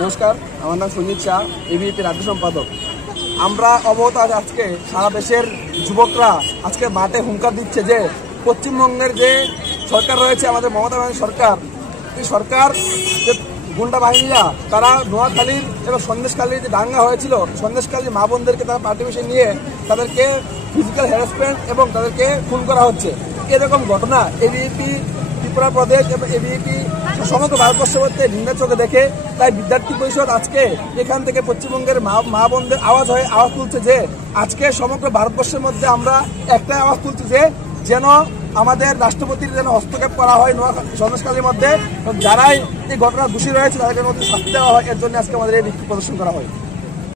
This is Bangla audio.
নমস্কার, আমার নাম সঞ্জিত শাহ, এবিপি রাজ্য সম্পাদক। আমরা অবগত আজকে সারা দেশের যুবকরা আজকে মাঠে হুঙ্কার দিচ্ছে যে পশ্চিমবঙ্গের যে সরকার রয়েছে, আমাদের মমতা ব্যানার্জি সরকার, এই সরকার যে গুন্ডা বাহিনীরা তারা নোয়াখালীর এবং সন্দেশখালীর যে দাঙ্গা হয়েছিল, সন্দেশখালীর মা বোনদেরকে তারা পার্টি বেশি নিয়ে তাদেরকে ফিজিক্যাল হ্যারাসমেন্ট এবং তাদেরকে খুন করা হচ্ছে। এরকম ঘটনা এবিপি ত্রিপুরা প্রদেশ এবং এবিপি সমগ্র ভারতবর্ষের মধ্যে নিন্দা চোখে দেখে, তাই বিদ্যার্থী পরিষদ আজকে এখান থেকে পশ্চিমবঙ্গের মা বোনদের আওয়াজ তুলছে যে আজকে সমগ্র ভারতবর্ষের মধ্যে আমরা একটাই আওয়াজ তুলছি যে যেন আমাদের রাষ্ট্রপতির যেন হস্তক্ষেপ করা হয় সন্দেশখালীর মধ্যে, যারাই এই ঘটনার দোষী রয়েছে তাদেরকে মধ্যে শাস্তি দেওয়া হয়। এর জন্য আজকে আমাদের এই বিক্ষোভ প্রদর্শন করা হয়।